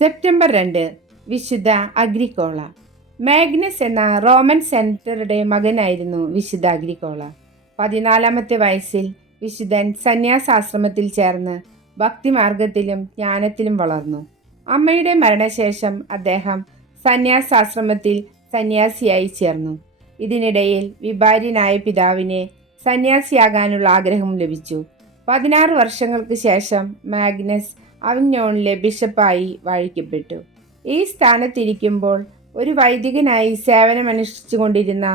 September 2 വിശുദ്ധ Agricola. Magnus എന്ന Roman സെനറ്ററുടെ മകനായിരുന്നു വിശുദ്ധ അഗ്രിക്കോള. 14-ാമത്തെ വയസ്സിൽ വിശുദ്ധൻ സന്യാസാശ്രമത്തിൽ ചേർന്ന് ഭക്തിമാർഗത്തിലും ജ്ഞാനത്തിലും വളർന്നു. അമ്മയുടെ മരണശേഷം അദ്ദേഹം സന്യാസാശ്രമത്തിൽ സന്യാസിയായി ചേർന്നു. ഇതിനിടയിൽ വിഭാര്യനായ പിതാവിനെ സന്യാസിയാകാനുള്ള ആഗ്രഹം ലഭിച്ചു. 16 വർഷങ്ങൾക്ക് ശേഷം മാഗ്നസ് അവിഞ്ഞോണിലെ ബിഷപ്പായി വാഴിക്കപ്പെട്ടു. ഈ സ്ഥാനത്തിരിക്കുമ്പോൾ ഒരു വൈദികനായി സേവനമനുഷ്ഠിച്ചു കൊണ്ടിരുന്ന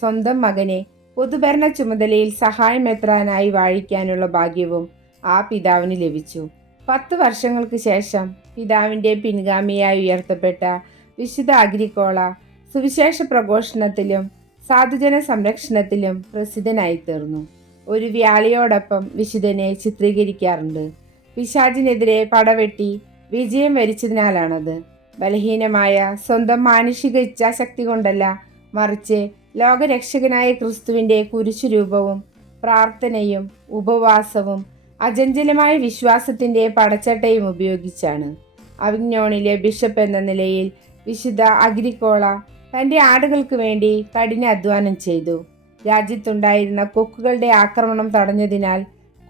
സ്വന്തം മകനെ പൊതുഭരണ ചുമതലയിൽ സഹായമെത്രാനായി വാഴിക്കാനുള്ള ഭാഗ്യവും ആ പിതാവിന് ലഭിച്ചു. 10 വർഷങ്ങൾക്ക് ശേഷം പിതാവിൻ്റെ പിൻഗാമിയായി ഉയർത്തപ്പെട്ട വിശുദ്ധ അഗ്രിക്കോള സുവിശേഷ പ്രഘോഷണത്തിലും സാധുജന സംരക്ഷണത്തിലും പ്രസിദ്ധനായി തീർന്നു. ഒരു വ്യാളിയോടൊപ്പം വിശുദ്ധനെ ചിത്രീകരിക്കാറുണ്ട്. പിശാചിനെതിരെ പടവെട്ടി വിജയം വരിച്ചതിനാലാണത്. ബലഹീനമായ സ്വന്തം മാനുഷിക ഇച്ഛാശക്തി കൊണ്ടല്ല, മറിച്ച് ലോകരക്ഷകനായ ക്രിസ്തുവിൻ്റെ കുരിശുരൂപവും പ്രാർത്ഥനയും ഉപവാസവും അചഞ്ചലമായ വിശ്വാസത്തിൻ്റെ പടച്ചട്ടയും ഉപയോഗിച്ചാണ്. അവിഗ്നോണിലെ ബിഷപ്പ് എന്ന നിലയിൽ വിശുദ്ധ അഗ്രിക്കോള തൻ്റെ ആടുകൾക്ക് വേണ്ടി കഠിന അധ്വാനം ചെയ്തു. രാജ്യത്തുണ്ടായിരുന്ന കൊക്കുകളുടെ ആക്രമണം തടഞ്ഞതിനാൽ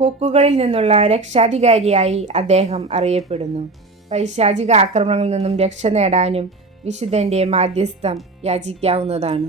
കൊക്കുകളിൽ നിന്നുള്ള രക്ഷാധികാരിയായി അദ്ദേഹം അറിയപ്പെടുന്നു. പൈശാചിക ആക്രമണങ്ങളിൽ നിന്നും രക്ഷ നേടാനും വിശുദ്ധൻ്റെ മാധ്യസ്ഥം യാചിക്കാവുന്നതാണ്.